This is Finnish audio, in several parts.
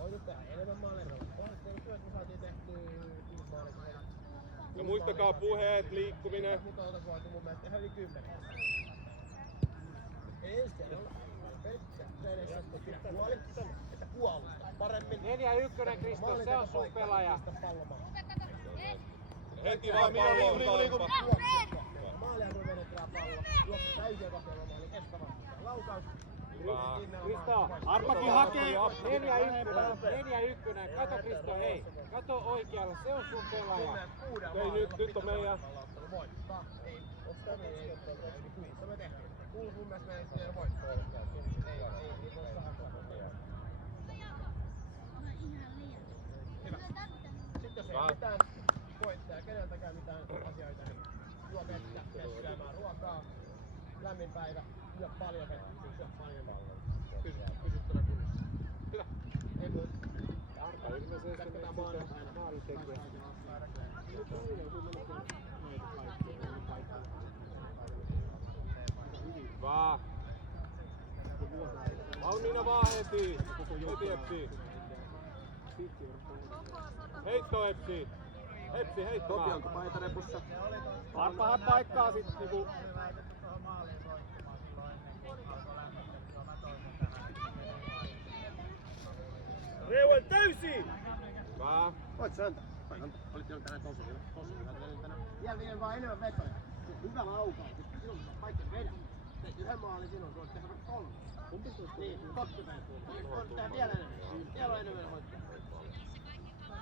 voinut tehdä enemmän maaleja. Me saatiin tehtyä 5 maalia. Ja muistakaa puheet, liikkuminen. Mutta oltais voitu mun mielestä tehdä yli 10. Ei se ole pelkkä. Että puolustaa paremmin. 4-1 Kristo, se on sun pelaaja. Heti vaan palloon. Maalia ruvenetaan pallo. Juoksu täysiä kokeilla maali. Kestävä laukaus. Kristo, Arpakin hakee 4-1. Kato Kristo, hei. Kato oikealle, se on sun pelaaja. Ei nyt on meidän. Ei, onko tämä ei kuussa me tehtiin. Kuulu mun mielestä meidän sinne voittoa. Ei voi saada. Hyvä. Sitten jos ei mitään voittaa keneltäkään mitään asioita, niin juo vettä, käy syömään ruokaa, lämmin päivä, juo paljon vettä, syö paljon palloa. Pysy tuolla kunnossa. Hyvä. Ei muuta. Jatketaan maanantaina. Maalitekijä. Hyvä. Valmiina vaan heti. Heti Epsi. Heitto Epsi. Epsi heitto. Topi onko paita repussa? Arpahan paikkaa sit niinku. Reuel täysi! Hyvä. Voit sä antaa. Olit jo tänään tosi hyvä. Vielä vielä vaan enemmän vetoja. Hyvä laukaus. Silloin kun paikka vedä. Teit yhden maalin silloin, voit tehdä 3. Niin, totta kai. Voit tehdä vielä enemmän. Vielä on enemmän voittaa.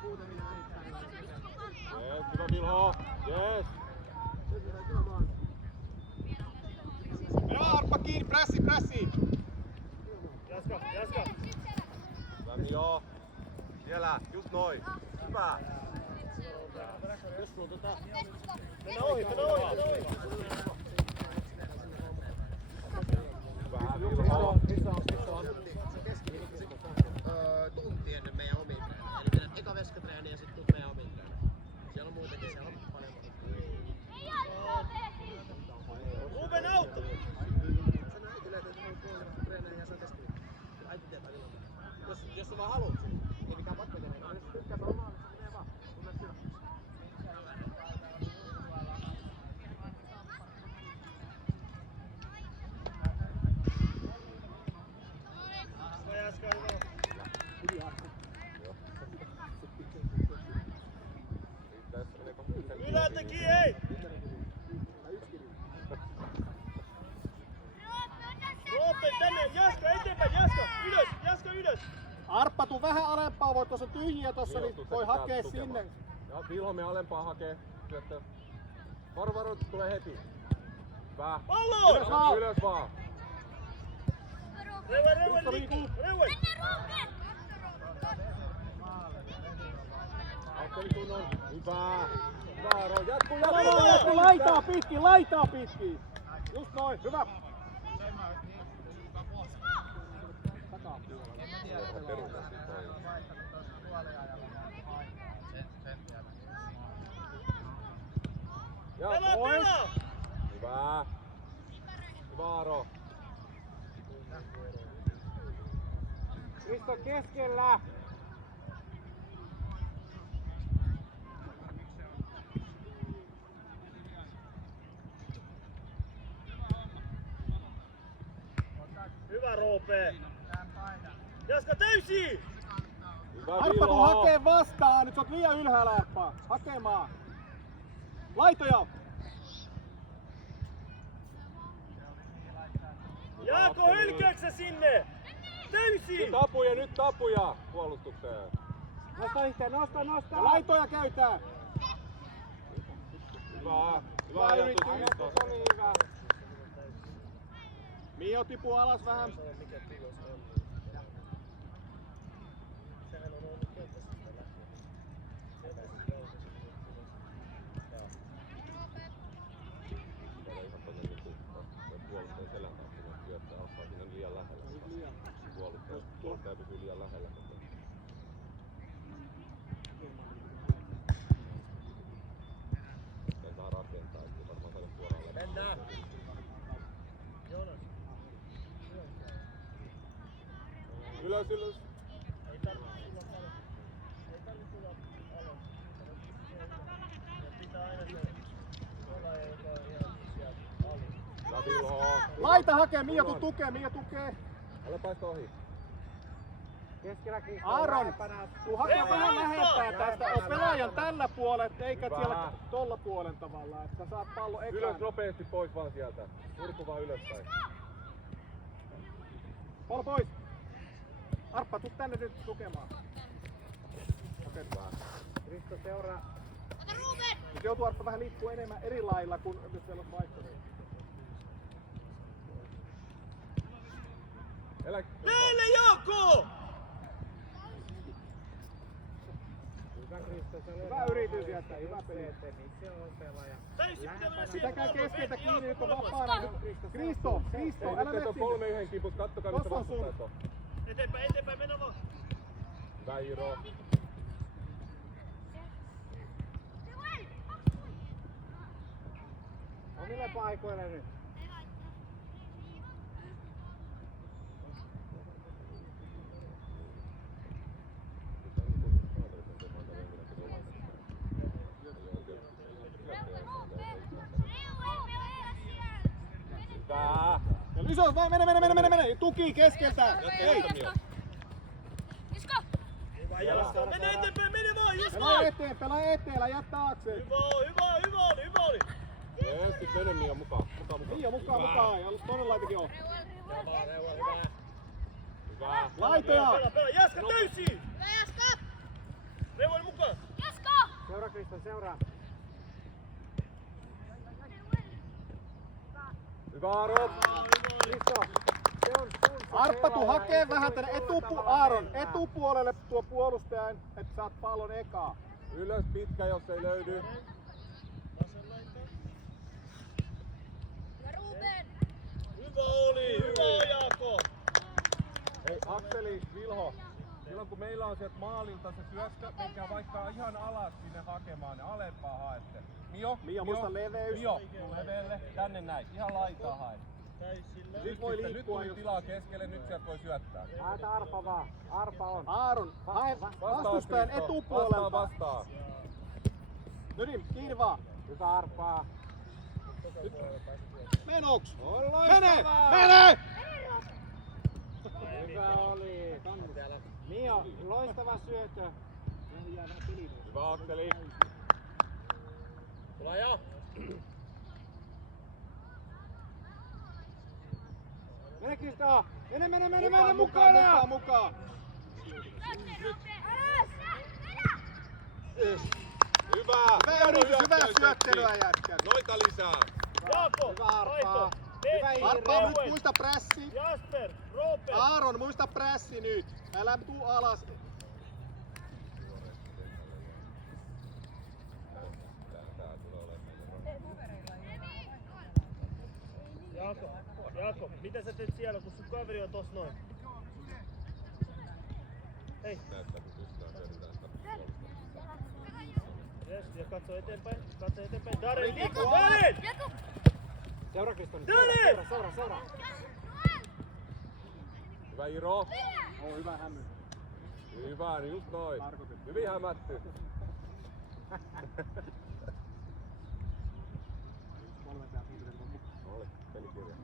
Kuuteminen riittää. Jees, hyvä Vilho. Jees. Mene Arppa kiinni, prässi! Jaska. Lämmin joo. Siellä, just noin. Hyvä. Jos sulla Mennä ohi. Vähän Vilho. Tunti ennen meidän omiin treenejä. Eli meidän eka veskatreeni ja sitten meidän omiin treenejä. Siellä on muitakin, siellä on paljon. Ruben auto! Sano äitille, että on puolella treenejä ja se on keskiviikko. Äiti tietää milloin. Jos sä vaan haluat sen, ei mikään pakko tehdä. Jos tykkää olla maalissa, niin mene vaan. Mun mielestä hyvä. Yläteki ei! Roope tänne, Jaska eteenpäin, Jaska ylös! Arppa, tuu vähän alempaa, voit tuossa tyhjiä tossa, niin voi hakea sinne. Ja Vilhomme alempaa hakee. Varo, tulee heti. Hyvä. Pallo! Ylös vaan. Reuel! Ahteli kunnon. Hyvä. Vaaro, jatku! Laitaa pitkin! Just noin, hyvä! Ja pois! Hyvä! Vaaro! Kristo keskellä! Hyvä Roope! Jaska täysi! Hyvä Arppa, tuu hakee vastaan! Nyt sä oot liian ylhäällä, Arppa! Hakemaan! Laitoja! Jaako hylkääksä sinne? Täysi! Nyt tapuja puolustukseen. Nosta yhteen, nosta! Ja laitoja käytää! Hyvä ajatus. Se oli hyvä. Mio tipuu alas vähän. Puolustaja pysyy liian lähellä. Ei saa rakentaa, ettei varmaan saada suoraan. Mennään! Ylös! Vilho. Laita hakee, Mia tuu tukee, Mia tukee. Älä paista ohi. Keskellä Kristo. Aaron, tuu hakee vähän lähempää tästä. On pelaajan tällä puolella, eikä Hyvä. siellä tolla puolen tavallaan, että sä saat pallon Ylös ekana. nopeasti pois vaan sieltä. Kurku vaan ylöspäin. Pallo pois. Arppa, tuu tänne nyt tukemaan. Okei. Kristo seuraa. Nyt joutuu Arppa vähän liikkuu enemmän eri lailla, kun nyt siellä on vaihtoehto. Meille Jaakko! Hyvä Kristo, se oli Hyvä yritys jättää, hyvä peli. Se on pelaaja. Pitäkää keskeltä kiinni, nyt on vapaana. Kristo, älä Nyt on mene 3 yhden kimpus, kattokaa missä Tossa on sun. vastustajat on. Eteenpäin, mennä vaan. Hyvä Iiro. Omille paikoille nyt. Hyvä. Ja Lysos, vai mene! Tuki keskeltä! Ei! Mene eteenpäin, mene vaan, Pelaa eteen, älä jää taakse! Hyvä oli. Jees, sit mene Mia mukaan. Mia mukaan, ja toinen laitakin on. Hyvä. Laitoja! Pelaa, Jaska täysiin! Reuhan mukaan! Seuraa Kristo, seuraa. Hyvä Aaro. Kristo, se on sun se Arppa, tuu pelaaja, hakee ei se vähän voi tänne tulla Aaron, tavallaan etupuolelle tuo puolustajan, että saat pallon ekaa. Ylös pitkä, jos ei löydy. Hyvä Jaakko! Hei Akseli, Vilho. Silloin kun meillä on sieltä maalilta se syöskö, menkää vaikka ihan alas sinne hakemaan ja alempaa haette. Mia, muista leveys. Mio, tuu leveelle, tänne näin, ihan laitaa hae. Nyt voi Nyt liikkua, tuli jos... tilaa keskelle, nyt sieltä voi syöttää. Haeta Arpa vaan. Arpa on. Aaron, hae vastustajan Kristo. etupuolelta. Vastaa. No niin, kiinni vaan. Hyvä Arpaa. Menoks! On Mene! loistavaa! Hyvä oli. Mio, loistava syötö. Hyvä Akseli. Tula jo! Mene Kristo! Mene Mukaan, mukaan! Hyvä! Hyvä yritys, hyvää syöttelyä jätkät. Noita lisää. Jaakko! Hyvä Arpaa. Vaihto! Hyvä Iiro. Arppa, nyt muista prässi. Jasper! Roope! Aaron, muista prässi nyt. Älä tuu alas. Jaakko, mitä sä teet siellä, kun sun kaveri on tossa noin? Hei! Yes, ja katso eteenpäin. Darin liikkuu! Darin! Seuraa Kristo nyt. Darin! Seuraa. Hyvä Iiro. On hyvä hämmy. Hyvä, niin just noin. Tarkoitin. Hyvin hämätty. Oli, pelikirja.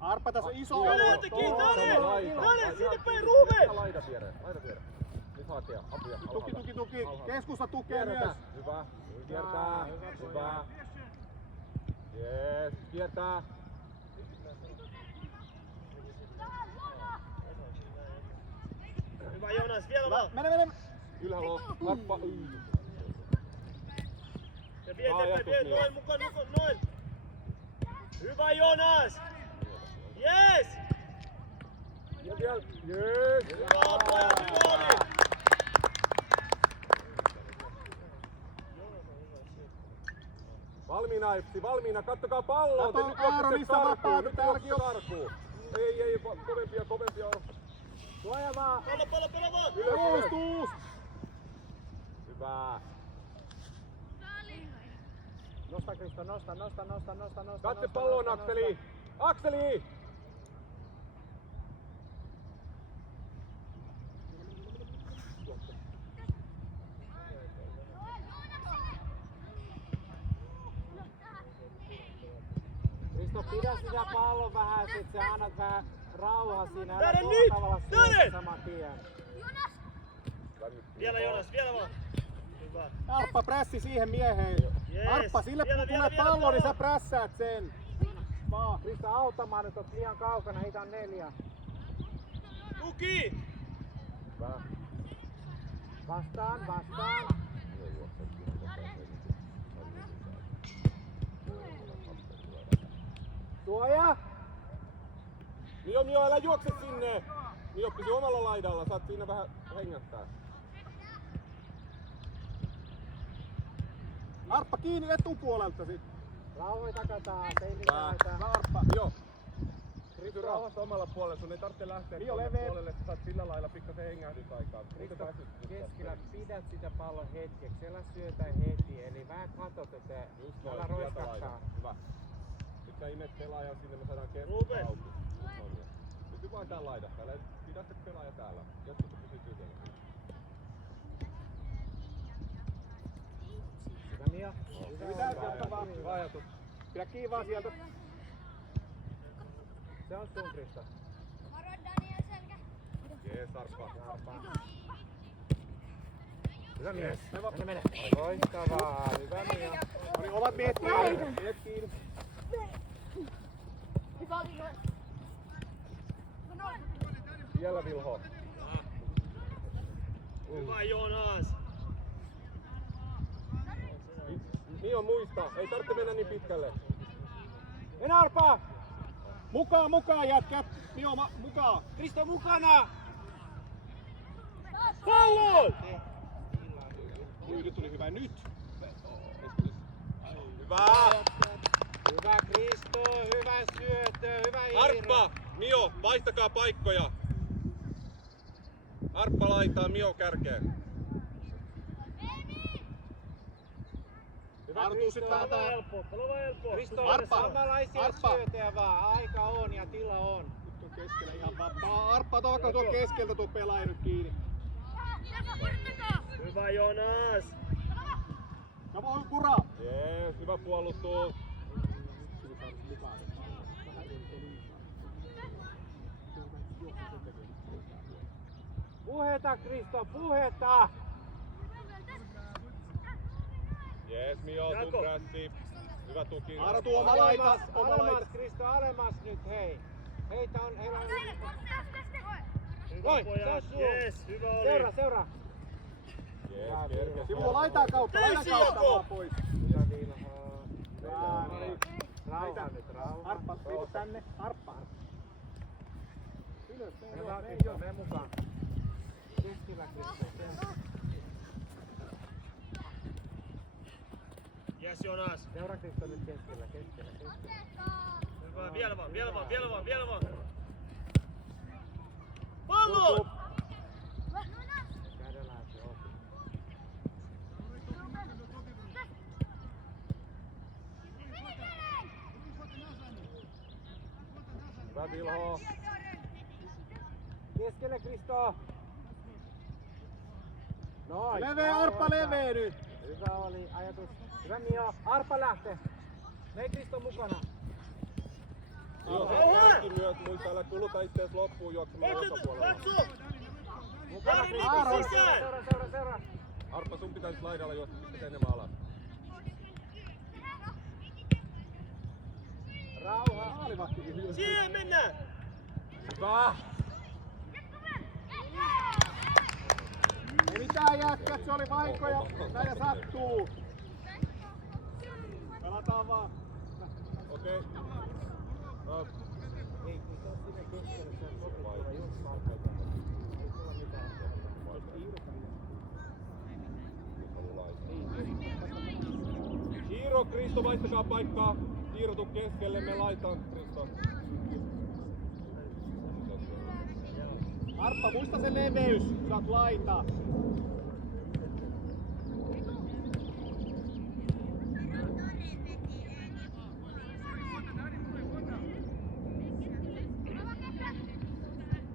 Arppa, tässä on iso Darin, olo. jotenkin! Darin! Laita. Darin, sinne päin Ruben! Laita viereen. Nyt hakea, apua. Tuki. Keskusta tukee myös. Kierrätä. Hyvä. Kiertää. Hyvä. Jees. Kiertää. Hyvä Jonas, vielä vaan! Mene. Ylhäällä. Lappa. Ja vie eteenpäin, noin mukaan, noin! Hyvä Jonas! Yes! Ja vielä. Jees. Hyvä pojat, hyvä oli! Valmiina Ipsi, valmiina. Kattokaa palloa. Kato, Te nyt juoksette Aaro, missä karkuun. vapaa? Nyt Täälläkin juoksette on. karkuun. Ei, kovempia. Suoja vaan. Palo vaan! Puolustus! Hyvä. Nosta Kristo, nosta. Katse palloon, Akseli! Akseli! Pidä sitä pallon vähän, sit sä annat vähän rauhaa siinä. Älä Tänne tuolla nyt! tavalla Tänne! syötä saman tien. Vielä Jonas, vielä vaan. Hyvä. Arppa pressi siihen mieheen. Yes. Arppa, sille Vielä, kun vielä, tulee vielä, pallo, niin vielä. sä prässäät sen. Vaan. Krista, auttamaan nyt, oot liian kaukana, heitä on 4. Tuki! Vähän. Vastaan, vastaan. Suoja! Mio, älä juokse sinne! Mio, pysy omalla laidalla, saat siinä vähän hengähtää. Arppa kiinni etupuolelta sit. Rauhoitakaa taas, ei Hyvä. mitään. Arppa. Mio, pysy rauhassa omalla puolella, sun ei tarvitse lähteä Mio, tuonne leveä. puolelle, sä saat sillä lailla pikkasen hengähdysaikaa. Kristo, keskellä pidät sitä pallon hetkeksi, älä syötä heti, eli vähän katot, että älä roiskahtaa. Hyvä. Nyt sä imet pelaajan sinne, me saadaan Ruben. keskustelua auki. Pysy vaan täällä laidassa, älä pidä se pelaaja täällä. Keskusta pysyy tyhjänä. Hyvä Mia. Mitä sieltä vaan? Hyvä ajatus. Pidä kiinni vaan sieltä. Se on sun Krista. Jees, Arppa. Hyvä Mia. Hyvä. Mene. Loistavaa. Hyvä Mia. No niin, ovat miehet kiinni. Miehet kiinni. Vielä Vilho. Hyvä Jonas! Mio muista, ei tarvitse mennä niin pitkälle. Mene Arpa! Mukaan jätkät. Mio mukaan. Kristo mukana! Pallon! Nyt tuli hyvä nyt. Hyvä! Hyvä Kristo, hyvä syötö, hyvä Iiro. Arppa, Mio, vaihtakaa paikkoja. Arppa laitaa, Mio kärkeen. Hyvä Arttu Kristo. sit lähtee. Helppo. Kristo, Arppa, samanlaisia Arppa. syötejä vaan. Aika on ja tila on. Nyt on keskellä ihan vapaa. Arppa, otaako tuon keskeltä tuo pelaaja nyt kiinni? Hyvä Jonas! No voi kura. Jees, hyvä puolustus. Puheta Kristo, puheta! Jees, Mio, sun Jako. prässi. Hyvä tuki. Aaro tuo oma laita. Oma Alemmas laita. Kristo, alemmas nyt hei. Heitä on, heillä on... Hyvä Noin, se on pojat, sun. yes, hyvä oli. Seura. Jees, kerkes. Sivulla laitaa kautta. Laitan Esi kautta joko. vaan pois. Hyvä Vilho. Hyvä, no niin. Rauha nyt, rauha. Arppa, liiku tänne. Arppa. Ylös, Hyvä mene Kristo, jo. mene mukaan. Keskellä Kristo. Yes Jonas! Seura Kristo nyt keskellä. Hyvä, vielä vaan! Pallo! Kädellä lähtee ohi. Hyvä Vilho. Keskelle Kristo. Noin. Leveä Arppa, leveä nyt. Hyvä oli ajatus. Hyvä Mio. Arpa lähtee. Me Kristo mukana. Mio, sä kärki myös. Muista, älä kuluta itseäsi loppuun juoksemaan ulkopuolella. Katso! Mukana Jari, Kristo. Aaron. Seura. Arppa, sun pitäisi laidalla juosta pikkasen enemmän alas. Rauha. Maalivahtikin hyvä. Siihen mennään! Hyvä! Ei mitään jätkät, se oli vahinkoja. Näin sattuu. Pelataan vaan. Okei. No, Ei, kun se on sinne keskelle, se on sopittava just palkoita. Ei sulla mitään. Iiro, Kristo, vaihtakaa paikkaa. Iiro, tuu keskelle, me laitaan Kristo. Arppa, muista se leveys. Saat laita.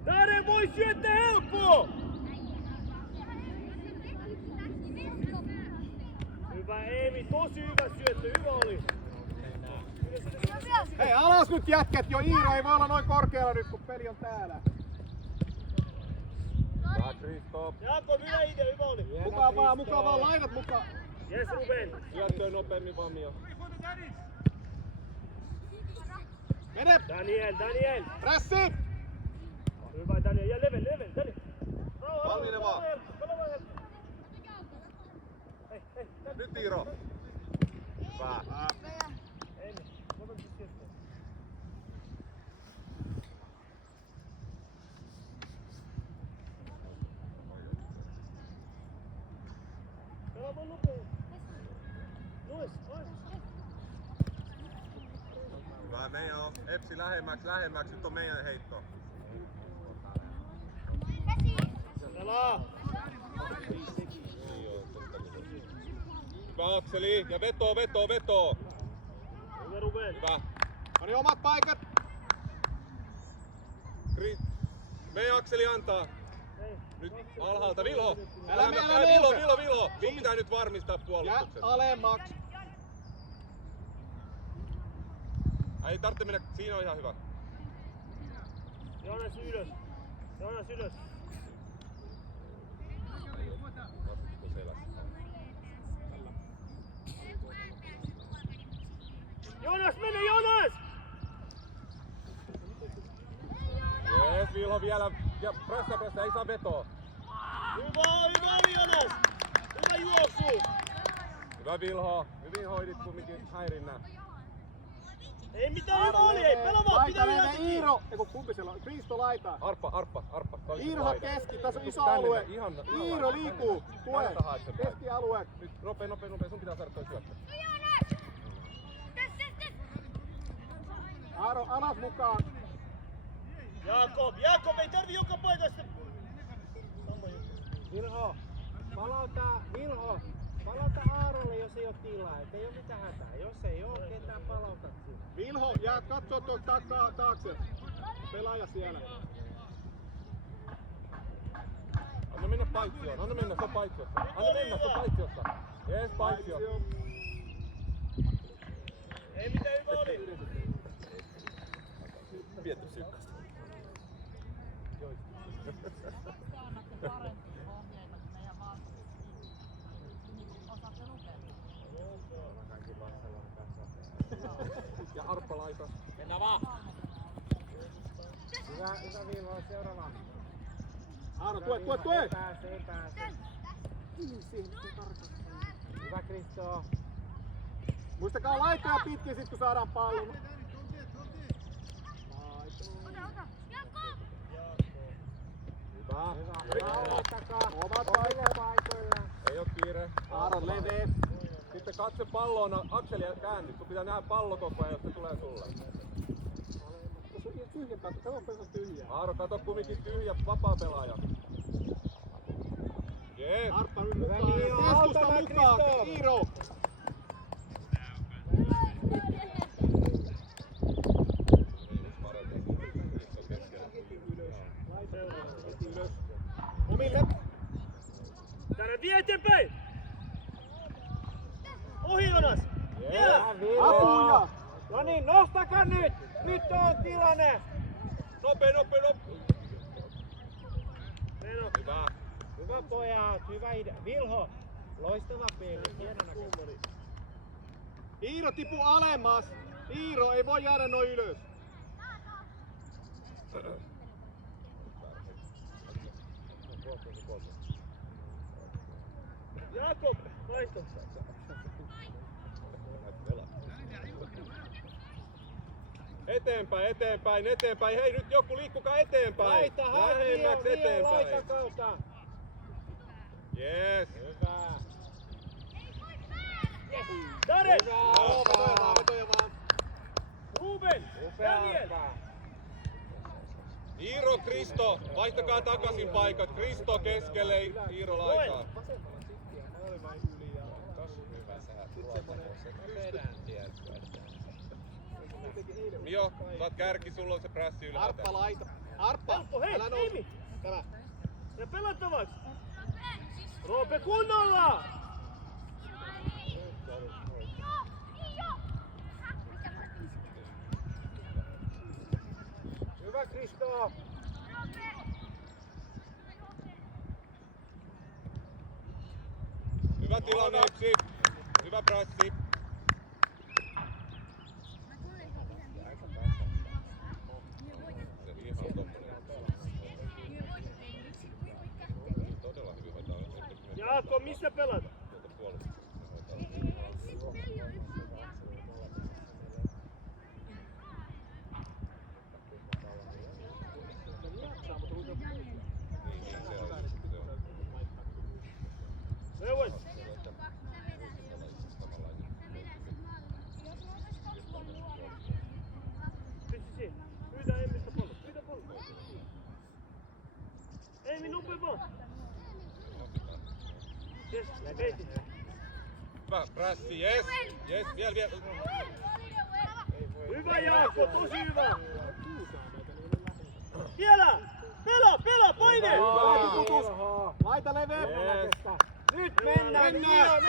Täällä voi syöttää helppo! Hyvä Eemi, tosi hyvä syöttö, hyvä oli! Hei, alas nyt jätkät jo! Iiro ei voi olla noin korkealla nyt, kun peli on täällä. Hyvä Kristo. Jaakko, hyvä idea, hyvä oli. Mukavaa, laidat mukaan. Jes, Ruben. Syöttöön nopeammin Vamio. Mene! Daniel. Pressi! Hyvä, Daniel. Ja level, Daniel. Valmiina vaan. Nyt Iiro. Hyvä. Hyvä, meidän on Epsi lähemmäksi, nyt on meidän heitto. Pelaa. Hyvä Akseli, ja veto. Hyvä, Ruben. Hyvä. No niin, omat paikat. Meidän Akseli antaa. Nyt alhaalta, Vilho! Älä mene, Vilho! Sun pitää nyt varmistaa Ja puolustuksessa. alemmaksi. Ei tarvitse mennä, siinä on ihan hyvä. Joonas ylös. Vasitko selässä? Joonas, mene Joonas! Jees, Vilho vielä. Ja pressa, ei saa vetoa. Hyvä oli Joonas! Hyvä juoksu! Hyvä Vilho, hyvin hoidit kumminkin häirinnän. Ei mitään hyvä oli, ei pelaa vaan, pitää Laita yhden Iiro. Eiku kumpi siellä on? Kristo laita. Arppa. Iiro keski, tässä on iso alue. Iiro liikuu, tue. Keskialue. Nyt nopea, sun pitää saada toi syöttö. Aaro, alas mukaan. Jaakob, ei tarvi joka paikasta. Vilho, palauta Aarolle, jos ei oo tilaa. Et ei oo mitään hätää. Jos ei oo ketään, palauta sinne. Vilho, jää katsoo tuon taakse. Pelaaja siellä. Anna mennä paitsioon, se on paitsiossa. Jees, paitsio. Ei mitään hyvä oli. Viety syykkästä. Ja Arppa laita. Mennään vaan. Hyvä Vilho, seuraava. Aaro, tue! Ei pääse. Hyvä Kristo. Muistakaa laittaa pitkin sit kun saadaan pallon. Hyvä. Aloittakaa. Omat Omille paikoille. Ei oo kiire. Aaron levee. Sitten katse palloon, Akseli ja käänny. Sun pitää nähdä pallo koko ajan, jos se tulee sulle. Tuossa on tyhjä katso, kato pelkästään tyhjää. Aaro, kato kumminkin tyhjä, vapaa pelaaja. Jees. Arppa Hyvä yllyttää. Liio, Keskusta auttaa mukaan, Kristo. Iiro. Omille. Tänne vie eteenpäin! Ohi Joonas! Hyvä Vilho. Apuja. No niin, nostakaa nyt! Nyt on tilanne! Nopea. Hyvä. Hyvä pojat, hyvä idea. Vilho, loistava peli, hieno näkö. Iiro tipu alemmas. Iiro ei voi jäädä noin ylös. Jaakob, vaihto. Eteenpäin. Hei nyt joku liikkukaa eteenpäin. Laita, Lähemmäksi eteenpäin. laita kautta. Jees. Hyvä. Daniel! Vetoja vaan. Ruben! Daniel! Iiro, Kristo, vaihtakaa takaisin paikat. Kristo keskelle, Iiro laitaan. Mio, saat kärki, sulla on se prässi ylhäältä. Arppa laita. Arppa, Helppo, hei, älä nousu. Eimi! Tämä. Ja pelattavaksi! Roope kunnolla! Hyvä Kristo! Hyvä tilanne yksi. Hyvä prässi. Ihan tommonen. Todella hyvin hoitaa. Jaakko, missä pelaat? Tuolta puolustuksesta hoitaa. Lewis! Pysi, pyydä Emmiltä pallo, pyydä pallo. Emmi, nopea vaan. Yes, heitin. Hyvä prässi, jes! Jes, vielä. Hyvä Jaakko, tosi hyvä. Vielä! Pelaa, paine! Laita leveä. Nyt mennään!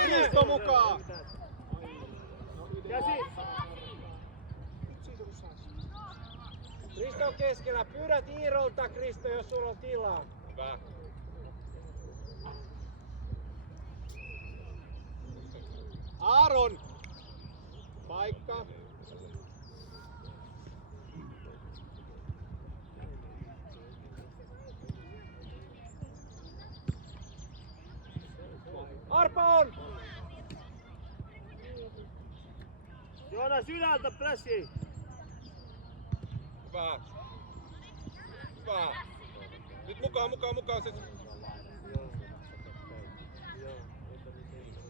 Kristo mukaan! Käsi! Kristo on keskellä. Pyydät Iirolta, Kristo, jos sulla on tilaa. Hyvä. Aaron! Paikka! Arpa on! Joona sydältä pressi! Hyvä. Hyvä. Nyt mukaan se.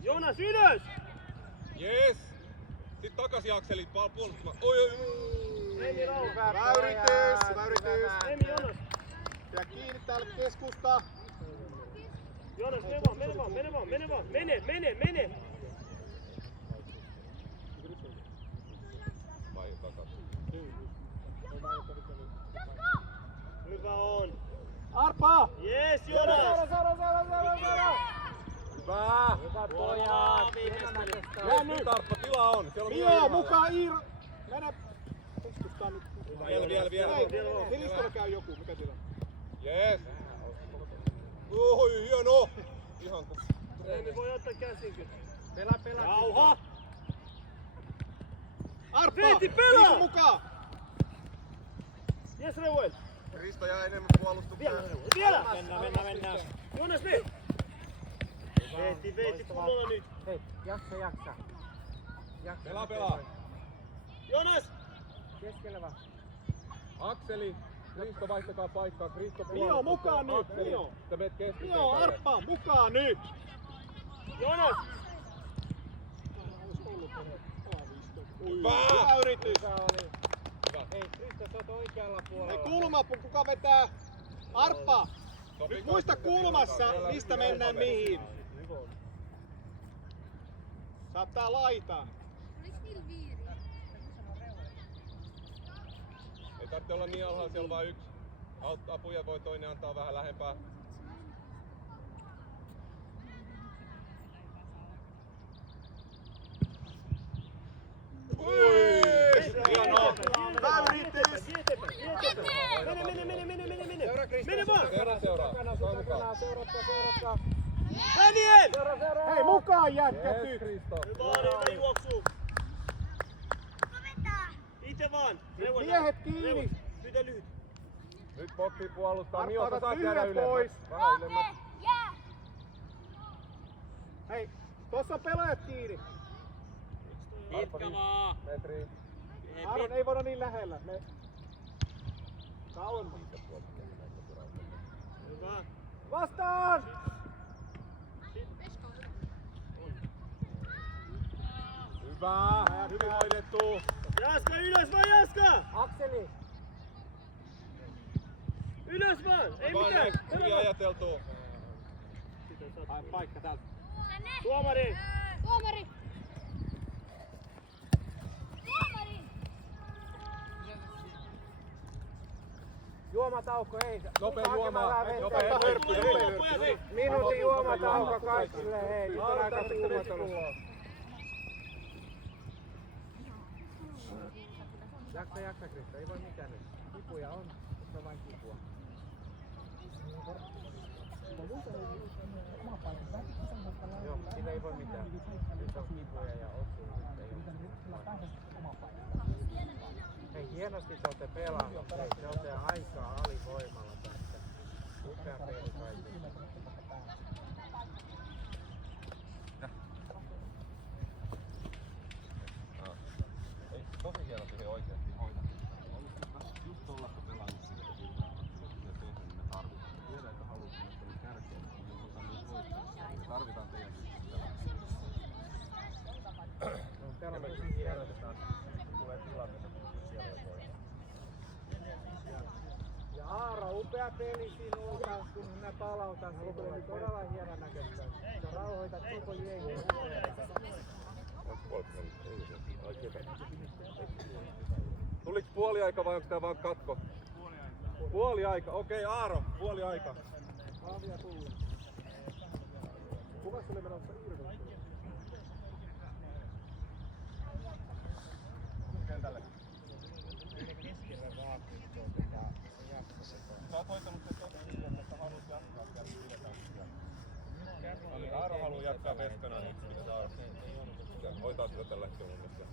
Joonas ylös! Jes! Sitten takaisin Akseli puolustamaan. Oi. Emmi rauha! Hyvä Yritys! Emmi Joonas! Pidä kiinni täällä keskusta! Joonas, mene vaan! Mene! Vai takaisin. Hyvä on! Arpa! Yes, Joonas! Hyvä! Hyvä pojat! Jää nyt! Nyt Arppa, tila on. Siellä on Mio, mukaan Iiro! Mene! Puskustaa nyt. Vielä. Helistolla käy joku, mikä sillä on? Jes! Oi, hieno! Ihan kun... Emmi voi ottaa käsin kyllä. Pelaa. Jauha! Arpa! Veeti, pelaa! Iiro mukaan! Yes, Reuel! Kristo jää enemmän puolustukseen. Vielä! Mennään! Joonas, me! Veeti, kunnolla nyt! Hei, jaksa. Pelaa. Joonas! Keskellä vaan. Akseli, Kristo vaihtakaa paikkaa. Kristo Mio, mukaan nyt! Akseli, Mio! sä meet keskiseen. Mio, Arpa, mukaan nyt! Joonas! Hyvä yritys! Hyvä oli. Hyvä. Hei, Kristo, sä oot oikealla Ei puolella. kulma, kuka vetää? Arpa! Nyt muista kulmassa, mistä mennään mihin. Saattaa laitaa. Ei tarvitse olla niin alhaalla, siellä on vain yksi. Apuja voi toinen antaa vähän lähempää. Hienoa! Hyvä yritys! Mene! Seuraa, Kristo. Mene vaan! Seuraa. Seuratkaa. Daniel! Hei, mukaan jätkät Yes, nyt! Kristo. Hyvä juoksu! Ite vaan! Miehet kiinni! Pyydä lyhyt! Nyt boksi puolustaa. Arpa, Mio, sä otat saat jäädä lyhyet ylemmäs. pois. Vähän ylemmäs. Hei, tossa on pelaajat kiinni! Pitkä vaan. Metri. Aaron, ei voida niin lähellä. Me... Kauemmas. Hyvä. Vastaan! Hyvä. Hyvin hoidettu. Jaska, ylös vaan Jaska! Akseli! Ylös vaan! Ei Hyvin mitään! Hyvin ajateltu. Hae paikka täältä. Tuomari! Juomatauko, ei. Nopea Hakemaan juoma. vähän vettä. Nopea hörppy. Pojat, hei! Minuutin juomatauko kaikille, hei. Nyt on aika kuumat ollut. Jaksa Krista, ei voi mitään nyt. Kipuja on, mutta on vain kipua. Joo, sillä ei voi mitään. Nyt on kipuja ja osuu, nyt ei ole. Hei, hienosti te olette pelannut. Hei, te olette aika alivoimalla tässä. Upea peli kaikille. Ei, tosi hienosti he oikeasti hoitaa. Just tollaista pelaamista sitä pitää tehdä, niin me tarvitaan. Tiedän, että halutaan, että on kärkeä, mutta me halutaan myös voittaa. Me tarvitaan teidän Täällä on me tosi hienosti. tulee tilanne, että siellä ei voi. Ja Aaro, upea peli sinulta, kun minä palautan sinulle. Todella hienon näköistä. Sä rauhoitat koko jengin. Tuliko puoliaika vai onko tää vaan katko? Puoliaika. Okei, Aaro, puoliaika. Aavia tullut. Kuka sulle menossa Irvin? Kentälle. Keskellä vaakuttua tätä jaksoa. Sä oot hoitanut sen tosi, että haluat jatkaa, käy pidetään sitä. Eli Aaro haluaa jatkaa veskana, niin mitä Aaro hoitaa sitä tällä hetkellä mun mielestä.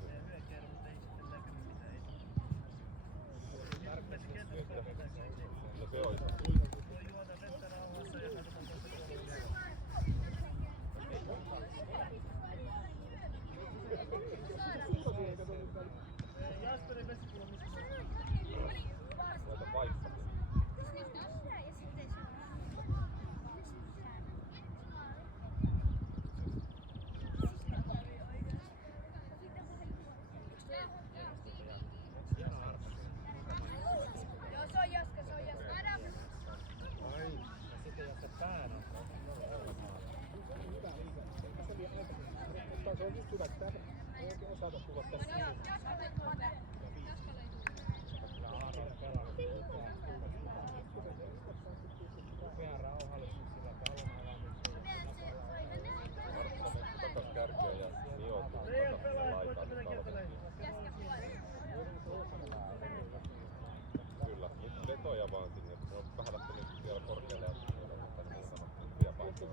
No se on. Laita paikka. Se on just hyvä, että ei oikein osata tulla tässä. Upea rauhallisuuksilla pallon Martta meni takas kärkeen ja Mio tuli takas laitaan, niin talvettiin. Kyllä, nyt vetoja vaan sinne. Ne on kahdatte nyt siellä korkealla ja tänne muutama hyviä paikkoja.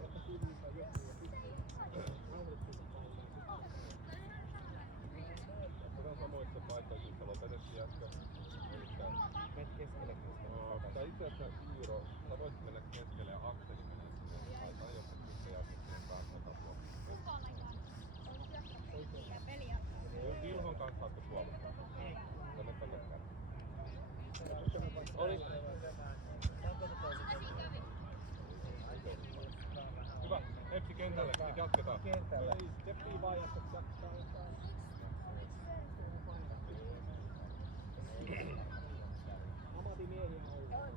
Vähän samoissa paikoissa, kun lopetettiin jätkä. Met keskelle. Tai itse asiassa Iiro, sä voisit mennä keskelle ja Akseli menee sinne. Tai joku sitten ja sitten päästä tuolla. Vilhon kanssa saatko suolata? Tänne kärkeen. Oli. Hyvä, Epsi kentälle, nyt jatketaan. Kentällä. Teppii vaan jatkaa. Ammatimiehiä on.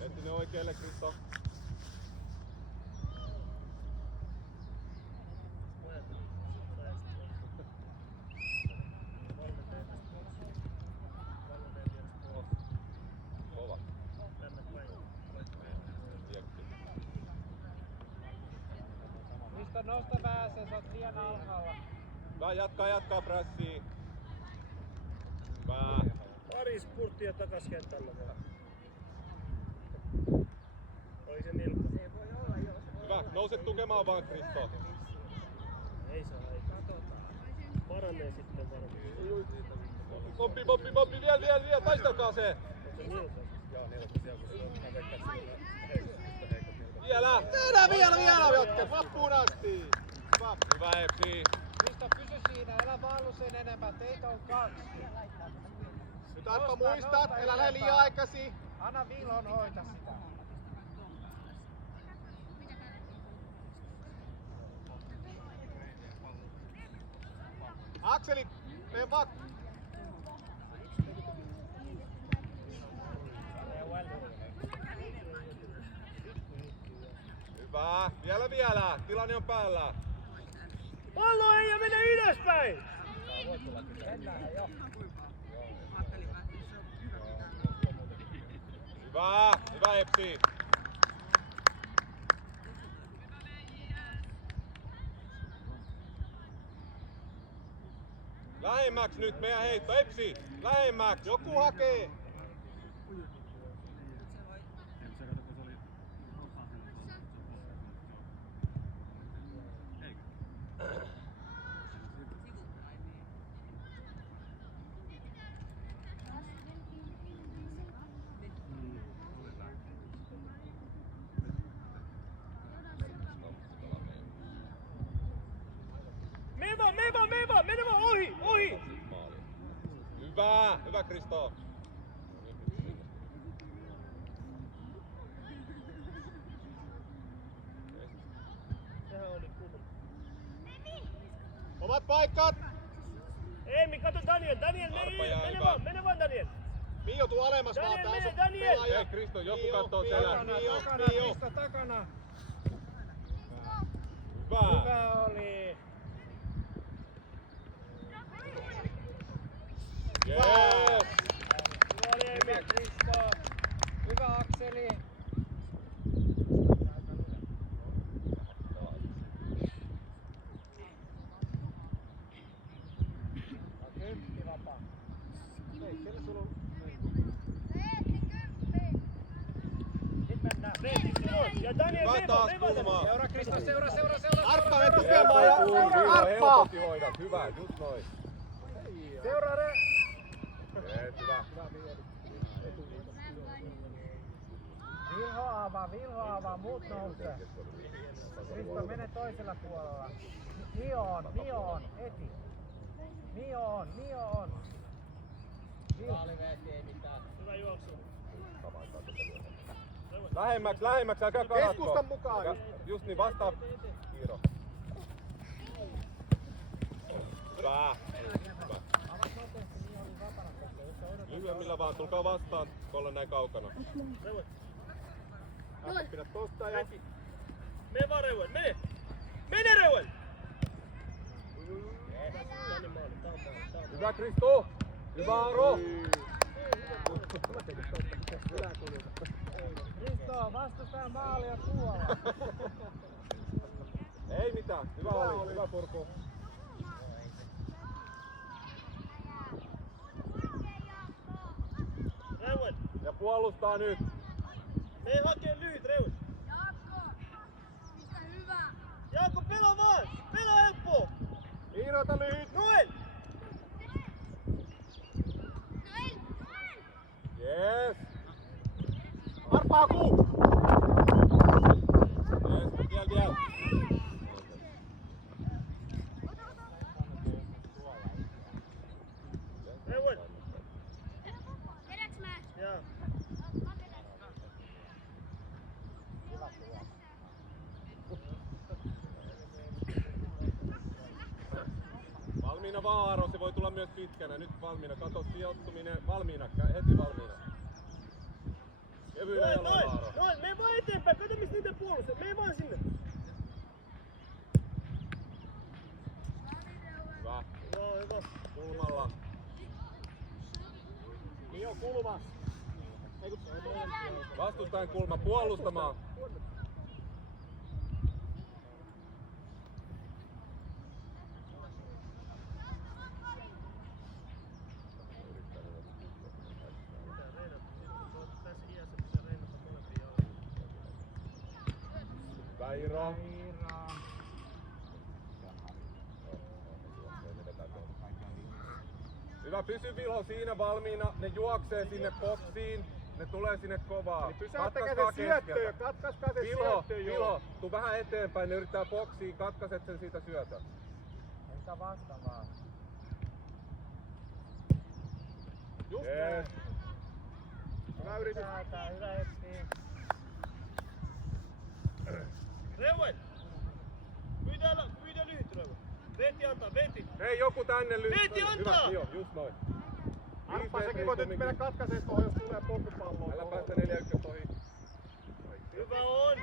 Etti ne oikealle, Kristo. Kova. Kristo, nosta vähän sen, sä oot liian alhaalla. Hyvä, jatkaa prässiä. Hyvä. Pari spurttia takas kentällä vielä. Oli se nilkka. Hyvä, nouse tukemaan vaan, Kristo. Ei saa, ei. Paranee sitten varmaan. Poppi, vielä, taistakaa se! Se nilkka. Joo, nilkka siellä, kun se on veikkaa Vielä! Tehdään vielä jotket, vappuun asti! Hyvä, Epsi! Kristo, pysy siinä, älä vaalu sen enempää, teitä on 2. Nyt Arppa muistat, älä lähde liian aikaisin! Anna Vilhon hoita sitä. Akseli, mene vaan! Hyvä! Vielä! Tilanne on päällä! Pallo ei ja mene ylöspäin! Mennään jo. Hyvä! Hyvä Epsi! Lähemmäks nyt meidän heitto, Epsi! Lähemmäks! Joku hakee! Mene vaan, ohi! Hyvä! Hyvä Kristo! Sehän oli kunnon. Omat paikat! Emmi, kato Daniel, mene vaan Daniel! Mio, tuu alemmas vaan, Daniel, tää mene, on Daniel! pelaaja. Hei Kristo, joku Mio, kattoo Mio, selän. Mio, Takana, Mio. pistä takana. Hyvä! Hyvä oli. Yes! Hyvä oli Emmi! Hyvä Kristo. Hyvä Akseli. Kymppi vapaa. Nyt mennään. Ja Daniel, Hyvä taas kulmaa! Seura Kristo, seura. Arppa mene tukemaan ja Arppa! Helposti hoidat, hyvä, just noin. Seura re. Yes, hyvä. Vilhoava, muut nousee. Kristo, mene toisella puolella. Mio on, eti. Mio on. Hyvä juoksu. Lähemmäks, älkää karatko. Keskustan mukaan. Just niin, vastaa Kiiro. Hyvä. Lyhyemmillä vaan, tulkaa vastaan, kun ollaan näin kaukana. Pidä tosta ja... Mene vaan Reuel, mene! Mene Reuel! Hyvä Kristo! Hyvä Aro! Kristo, vastustajan maalia tuolla. Ei mitään, hyvä oli, hyvä purku. Reuel! Ja puolustaa nyt. Mene hakee lyhyt Reuel! Jaakko, pelaa vaan! Pelaa helppoa! Irrota lyhyt! Noel! Yes! Arppa hakuu! Yes, vielä. Reuel! Jaa. Valmiina vaan Aro, se voi tulla myös pitkänä. Nyt valmiina, kato sijoittuminen. Valmiina, heti valmiina. Kevyillä jaloilla Aro. Noel, mene vaan eteenpäin, kato mistä niitä puolustaa, mene vaan sinne! Hyvä. Hyvä. Kulmalla. Mio kulmas. Eiku... Vastustajan kulma puolustamaan. Väiro. Hyvä, pysy Vilho siinä valmiina. Ne juoksee sinne boksiin. Ne tulee sinne kovaa. Eli pysäyttäkää Katkaskaa se syöttöön, keskeltä. katkaskaa se Vilho, syöttöön, joo. Vilho, tuu vähän eteenpäin. Ne yrittää boksiin. Katkaset sen siitä syötä. Enkä vasta vaan. Just Yes. näin. Hyvä yritys. Hyvä Epsi. Reuel! Pyydä lyhyt Reuel. Veeti antaa, Veeti! Hei, joku tänne lyhyt. Veeti antaa! Hyvä, joo, just noin. Arppa, säkin voit nyt mennä katkaiseen tuohon, jos tulee polkupalloa. Älä päästä 4-1 ohi. Hyvä on!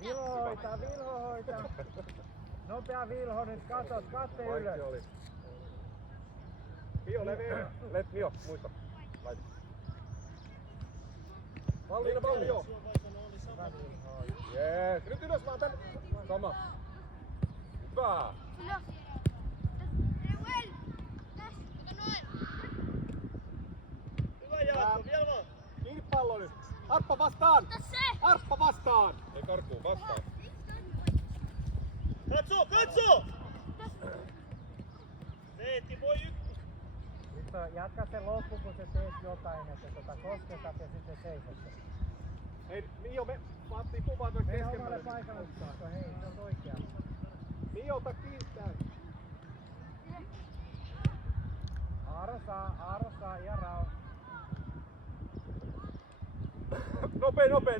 Vilho hoitaa. Nopea Vilho nyt, katot, katse Vaikki ylös. oli. Mio leveä. Mio, muista. Laita. Valmiina, Valmio. Jees, nyt ylös vaan tän. Sama. Hyvä. Hyvä Jaakko, vielä vaan. Kiinni pallo nyt. Arppa vastaan. Arppa vastaan. Ei karkuun vastaan. Katso, katso! Veetti, voi ykkös. Nyt jatka sen loppuun, kun sä teet jotain, että kosketat ja sitten seisot. Hei, Mio, me Matti kuvaa toi Hei, keskemmälle. omalle paikalle, hei, se on oikea. Mio, ota kiittää. Aaro saa ja Rao.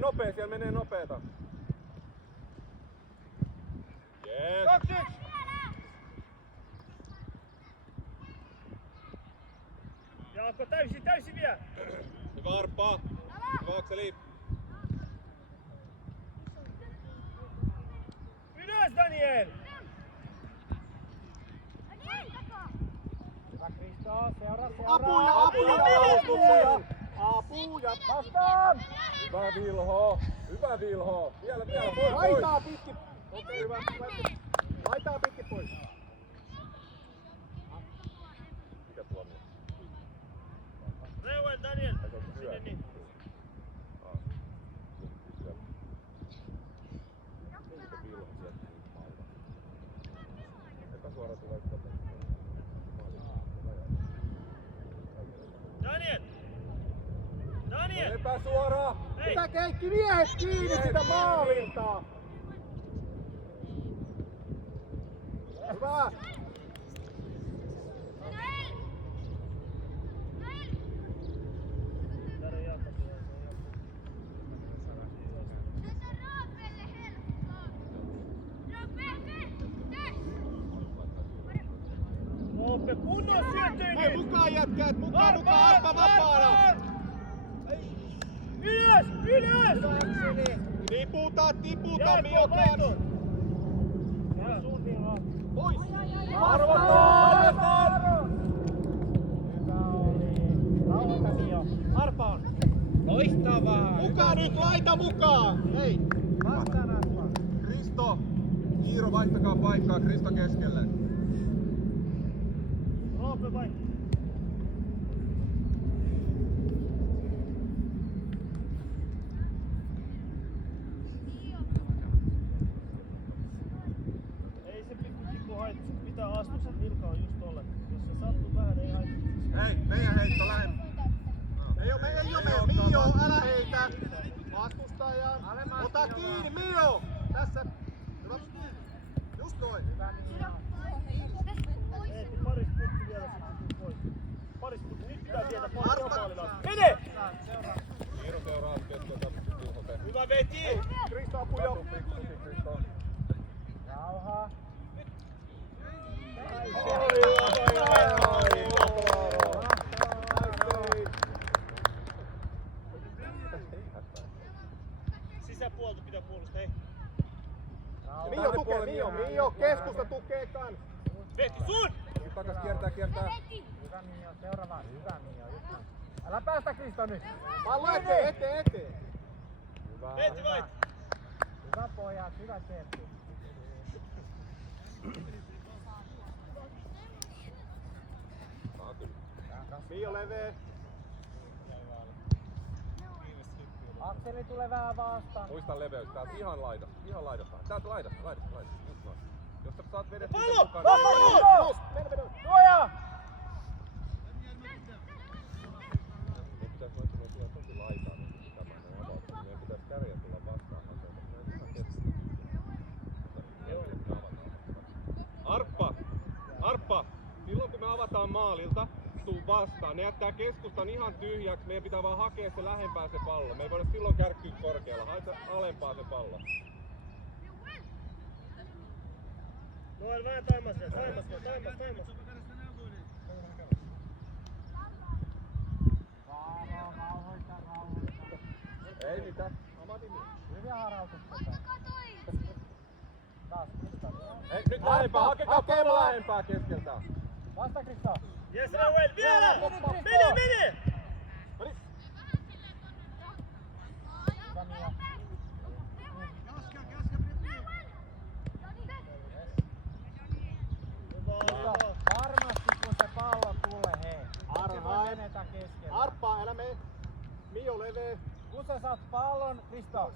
Nopee, siellä menee nopeeta. Jees. 2-1. Jaakko, täysin vielä. Hyvä Arppa. Hyvä Akseli. Ylös, Daniel! Hyvä Kristo, seuraa. Apuja. Vastaan! Hyvä Vilho. Vielä, pois. Laitaa pitkin. Okei, hyvä. Laitaa pitkin pois. Mikä tuomio? Reuel, Daniel. Ai, se on hyvä. Sinne niin. Eikö Vilho sieltä niin maalta? Epäsuora tulee tänne. Daniel! Daniel! Epäsuora! Hei! Mitä Keikki miehet kiinni sitä maalilta? Hyvä! Täällä Jaakko tulee. Roope, kunnon syöttöön! Hei mukaan jätkät! Mukaan Arppa vapaana! Ylös! Tiputa Jaakko, Mio vaihto! kans! Pois! Arvostaa! Hyvä oli. Rauhoita Mio. Arpa on. Loistavaa. Mukaan nyt, laita mukaan! Hei! Vastaan Arpa. Kristo! Iiro, vaihtakaa paikkaa Kristo keskelle. Roope, vaihto! Ei se pikku haittaa, se pitää astua, sen nilka on just tolle. Jos se sattuu vähän, ei haittaa. Hei, meidän heitto lähemmin. Ei oo Mio, älä heitä! Vastustaja! Ota kiinni Mio! Tässä! Hyvä. Just noin! Hyvä Mio. Eetti, paris putti vielä sitten pois. Paris putti, nyt pitää tietää pois Arpa! maalilla. Mene! Seuraa. Iiro seuraa keskeltä Vilho te. Hyvä veti! Kristo apu jo! Kristo. Rauhaa. Sisäpuolta pitää puolustaa, hei. Mio tukee, Mio! Keskusta tukee kans! Veti, sun! Takas kiertää. Hyvä Mio. Seuraava. Hyvä Mio. Just näin. Älä päästä Kristo nyt. Pallo eteen! Hyvä. Veti, vai! Hyvä pojat. Hyvä Sertti. Saa kyllä. Mio levee! Akseli tulee vähän vastaan. Muista leveys. Täältä ihan laidasta. Täältä laidasta. Just noin. Jos sä saat vedettyä Pallo! sen mukaan. Pallo! Mene! Tuoja! Meidän pitäis noin, kun ne tulee tosi laitaan, niin tämä menee avautuu. Meidän pitäis kärjä tulla vastaan hakemaan. Me ei ihan keskellä. Arppa! Silloin kun me avataan maalilta, tuu vastaan. Ne jättää keskustan ihan tyhjäksi. Meidän pitää vaan hakea se lähempää se pallo. Me ei voida silloin kärkkyä korkealla. Hae se alempaa se pallo. Noel, vähän taimas. Rauhoita. Ei mitään. Hyviä harautuksia. Taas Kristo. Ei, nyt lähempää. Hakekaa pallo lähempää keskeltä. Vasta Kristo. Yes, Reuel, vielä! Mene! eteenpäin. menetään keskellä. Arppaa, älä mene. Mio levee. Kun sä saat pallon, Risto.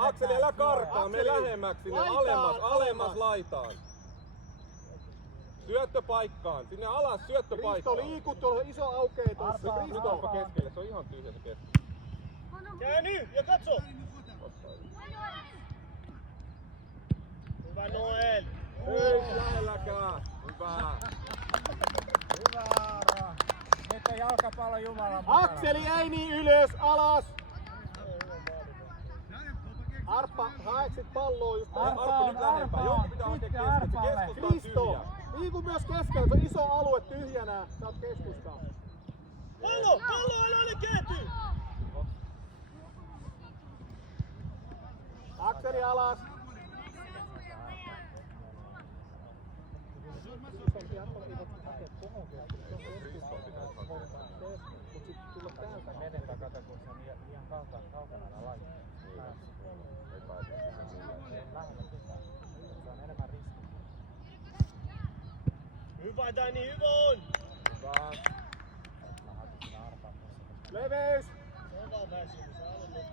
Akseli, älä karkaa, me Akseli, lähemmäksi sinne, laitaan, alemmas laitaan. Syöttöpaikkaan, sinne alas Risto, syöttöpaikkaan. liiku, tuolla iso aukee tossa. Arpaa, Risto. Arppa keskelle, se on ihan tyhjä se keskelle. Käänny ja katso! Hyvä Noel! Ei lähelläkään, hyvä. Hyvä Aaro. Nyt on jalkapallo Jumalan mukana. Akseli ei niin ylös, alas. Arppa, haet sit palloa just Arppa nyt lähempää, joku pitää hakea pitkä keskeltä, Arpalle. keskusta on Risto, tyhjä. liiku myös keskellä, se on iso alue tyhjänä. Sä oot keskustaa. Pallo! Pallo on aina kääntyy! Akseli alas. Menetä kato, kun se on liian kaukana nää lajit. Lähellä pitää. Se on enemmän riski. Hyvä Dani, hyvä on! Hyvä. Leveys. Se on vaan väsynyt, se on nyt.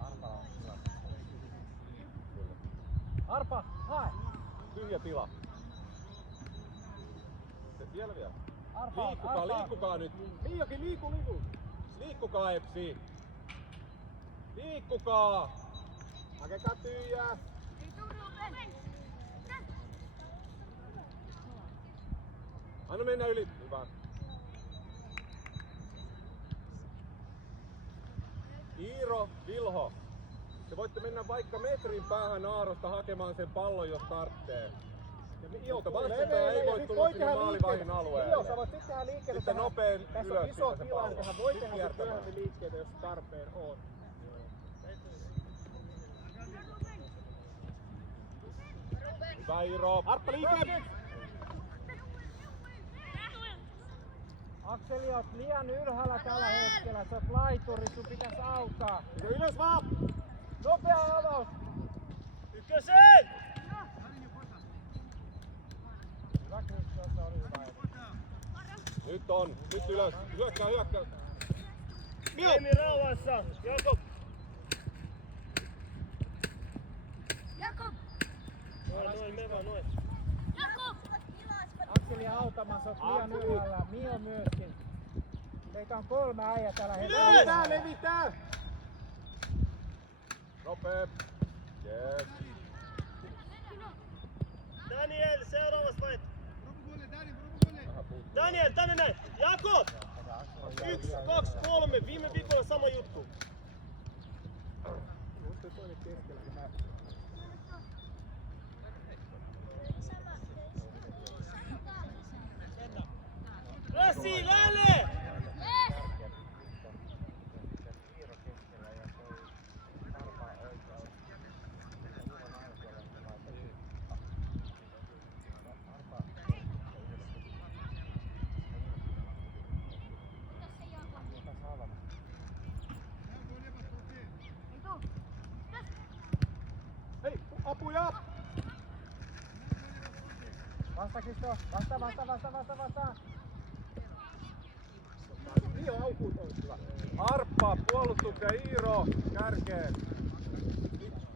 Arpa, hae! Tyhjä tila. Vielä. Arpa, Liikkukaa nyt. Miokin, liiku. Liikkukaa Epsi. Liikkukaa. Hakekaa tyhjää. Anna mennä yli. Hyvä. Iiro, Vilho. Te voitte mennä vaikka metrin päähän Aarosta hakemaan sen pallon, jos tarvitsee. Mutta vastustaja ei voi tulla sinne maalivahdin alueelle. Joo, sä voit sitten tehdä liikkeitä. Sitten nopeen Tässä ylös on iso siitä se tila, pallo. niin hän voi Sitten tehdä kiertämään. myöhemmin liikkeitä, jos tarpeen on. Hyvä Iiro. Arppa liike! Akseli, oot liian ylhäällä tällä hetkellä. Sä oot laituri, sun pitäis auttaa. Ja ylös vaan! Nopea avaus! Ykkösen! Hyvä Kristo, se oli hyvä. Nyt on. Nyt ylös. Hyökkää. Toimi rauhassa! Jakob! Noin, me vaan noin. Akseli autamassa, oot liian ylhäällä. Mio myöskin. Teitä on 3 äijä tällä hetkellä. Levitään! Nopee. Yes. Daniel, seuraavassa vai? Daniel, tänne näin! Jakob! 1, 2, 3, viime viikolla sama juttu. Rasi, lälle! Hei, apuja! Vasta Kristo, vasta. Mio aukuu toisella. Arppa puolustuksen, Iiro kärkeen.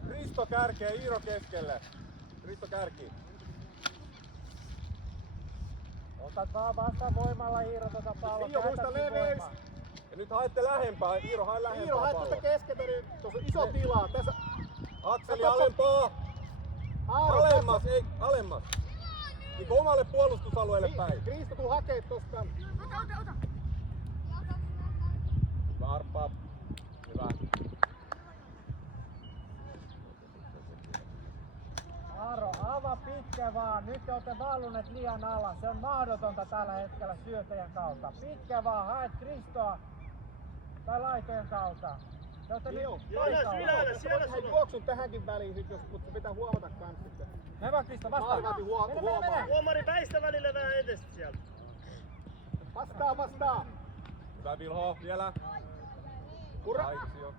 Risto kärkeen, Iiro keskelle. Risto kärki. Otat vaan vasta voimalla Iiro tota palloa. Mio, muista leveys! Ja nyt haette lähempää, Iiro hae lähempää Iiro, haet tuosta palloa. keskeltä nyt. Tuossa on iso tila. Tässä Akseli alempaa. Aaro, Alemmas, ei, alemmas. Niin omalle puolustusalueelle päin. Kristo, tuu hakee tosta. Hyvä Arppa. Hyvä. Aaro, avaa pitkä vaan. Nyt te olette valunneet liian alas. Se on mahdotonta tällä hetkellä syötäjän kautta. Pitkä vaan, haet Kristoa. Tai laitojen kautta. Te olette Joo, nyt Joonas, toisaalla. ylhäällä, siellä Hei, sun on. juoksun tähänkin väliin sit, mutta se pitää huomata kans sitten. Mene vaan Kristo, vastaan. Maalivahti huomaa. Tuomari väistä välillä vähän edestä sieltä. Vastaa! Hyvä Vilho, vielä. Ura! Aitio.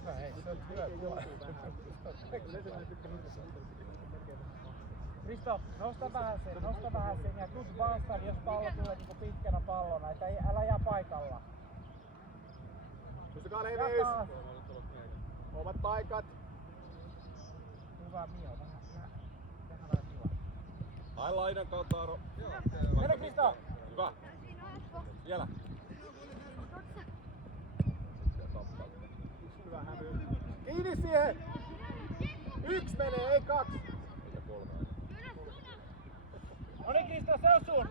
Hyvä, hei, se on hyvä. Kristo, nosta vähän sen ja tuut vastaan, jos pallo tulee niinku pitkänä pallona, että älä jää paikalla. Pystykaa leveys. Omat paikat. Hyvä Mio, vähän tilaa. Ai laidan kautta Aro. Mene Kristo! Hyvä. Vielä. Hyvä hävyys. Kiinni siihen! 1 menee, ei 2. Eikä 3 enää. Noniin Kristo, se on sun!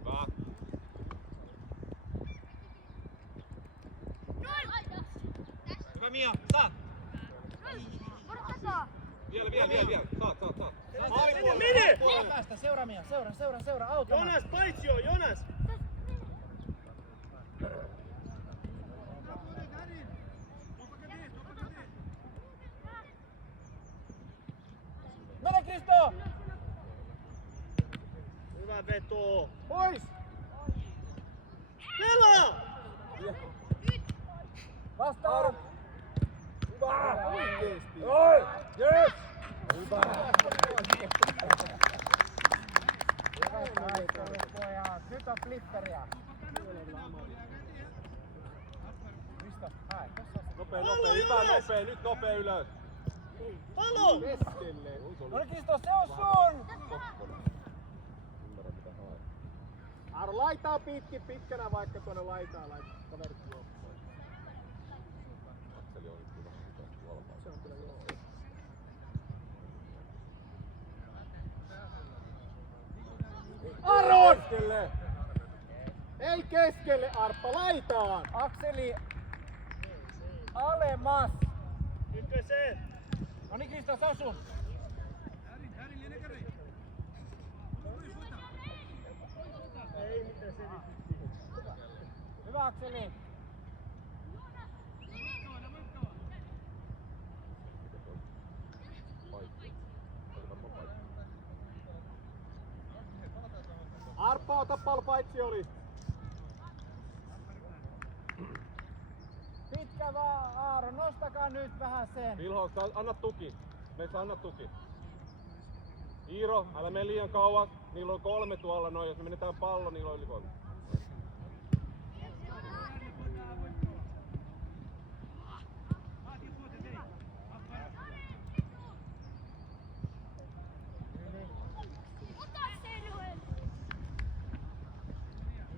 Hyvä. Hyvä Mia, saat! Vielä. Saat. Mene! Päästä, seura Mia, seura, auta! Jonas, paitsio, Jonas! Mene Kristo! Hyvä veto! Pois! Pelaa! Vastaan! Hyvä! Oikeesti! Oi! Yes! Hyvä taistelu, pojat! Nyt on flipperiä! Kristo, hae, tossa on se. Nopee, nyt nopea ylös. Pallo! Keskelle! Noniin Kristo, se on sun! Ymmärrän mitä haet. Aro laitaa pitkänä vaikka tuonne laitaan laittaa kaverit juoksuun. Akseli on nyt kyllä hitaasti valpaa. Se on kyllä joo. Aron! Keskelle! Ei keskelle Arppa, laitaan! Akseli! Alemmas! Nytkö se? Noniin Kristo, se on sun! Ei mitään selityksiä. Hyvä Akseli! Arppa, ota pallo, paitsi oli. Pitkä vaan Aaro, nostakaa nyt vähän sen! Vilho, anna tuki. Metsä, anna tuki. Iiro, älä mene liian kauas. Niillä on 3 tuolla noin. Jos me menetään pallo, niillä on yli 3.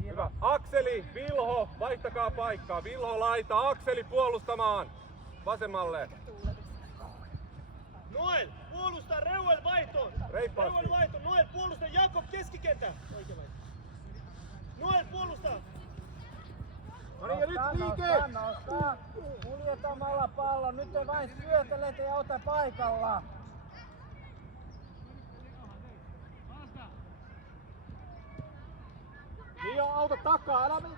Hyvä. Akseli, Vilho, vaihtakaa paikkaa. Vilho laita, Akseli puolustamaan. Vasemmalle. Noel, puolusta Reuel vaihtoon! Reippaasti. Reuel vaihto, Noel puolusta, Jakob keskikentä! Oikein vaihto. Noel puolusta! No niin, ja nyt liike! Nostaa! Kuljetamalla pallo, nyt te vain syötelette ja ota paikalla! Niin on auta takaa, älä mene!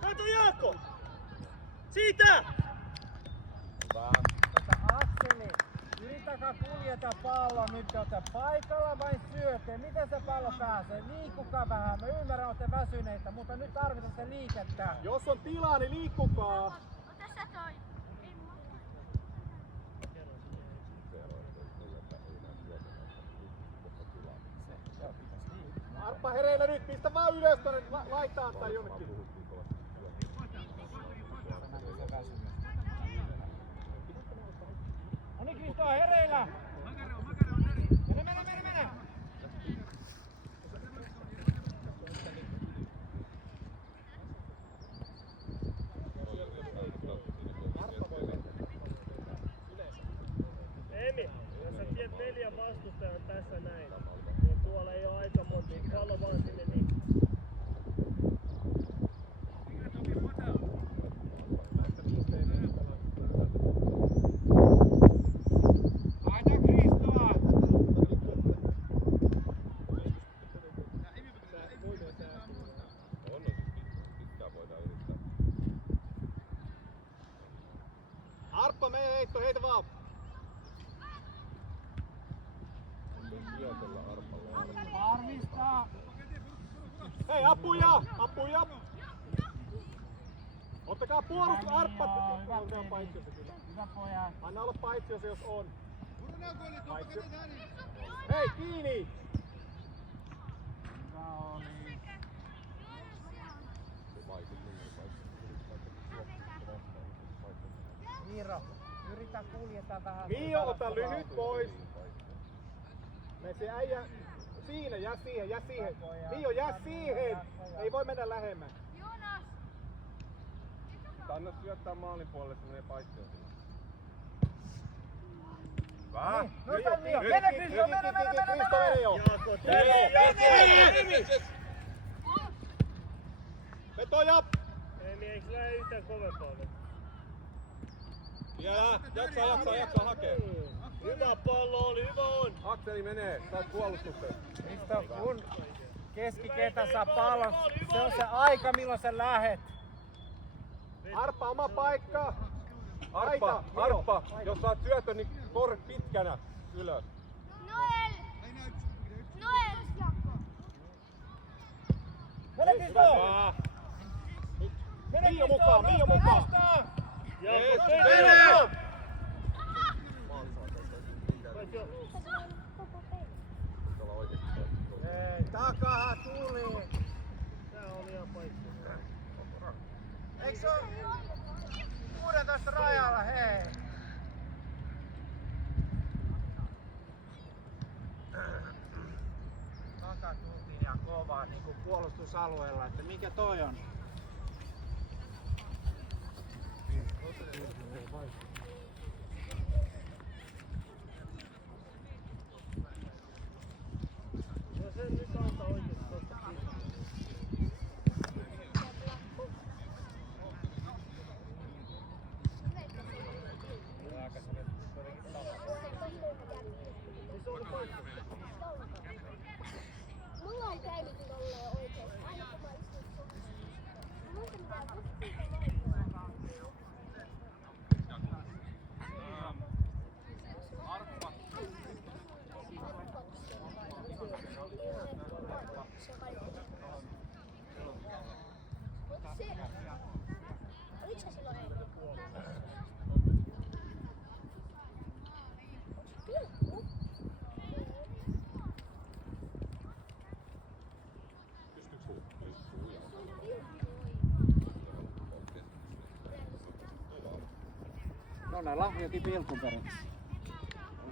Kato Jaakko! Siitä! Hyvä. Mutta Akseli, yritäkää kuljeta pallo, nyt te olette paikalla vain syötte. Miten se pallo pääsee? Liikkukaa vähän, mä ymmärrän, olette väsyneitä, mutta nyt tarvitaan se liikettä. Jos on tilaa, niin liikkukaa! Arppa hereillä nyt, pistä vaan ylös tonne laitaan tai jonnekin. No niin Kristo, hereillä! Mene! Emi, jos sä tiedät 4 vastustajan tässä näin, niin tuolla ei oo aika monta, niin pallo vaan sinne niin. Aina Kristoa! Pitkään voidaan yrittää. Arppa, mene heitto, heitä vaan! Syötellä Arpalle. Varmistaa! Hei, apuja! Ottakaa puolustus, Arppa! Hyvä pojat! Anna olla paitsiossa, jos on. Paitsio. Hei, kiinni! Hyvä oli. Iiro, yritä kuljeta vähän. Mio, ota lyhyt pois. Me se äijä. Siinä, jää siihen. Mio, jää siihen! Ei voi mennä lähemmän. Anna syöttää maalin puolelle, se menee paikkoon. Hyvä! Nosta Mio! Mene Kristo! Kristo, mene jo! Veto ja! Eikö lähde yhtään kovempaa? Vielä, jaksaa hakee. Hyvä pallo oli, hyvä on! Akseli menee, saat puolustuksen. Kristo, kun keskikentän saa pallon, se on se aika milloin sä lähet. Arppa, oma paikka! Arppa, jos saat syötön, niin korre pitkänä ylös. Mene Kristo! Mene Mio Kristo! mukaan! Jaakko, Mene! Ei, takahan tuli! Tää oli ihan paikka. Eikö se oo 16 rajalla, hei? Taka tultiin ja kovaa niinku puolustusalueella, että mikä toi on? No sen nyt antaa oikeesti tosta kiinni. Mulla on käynyt tolleen oikeesti. Aina kun mä istun sohvalla. Mulla on mitään Oliko se silloin eilen? No nää lahjoitin pilkun peräksi.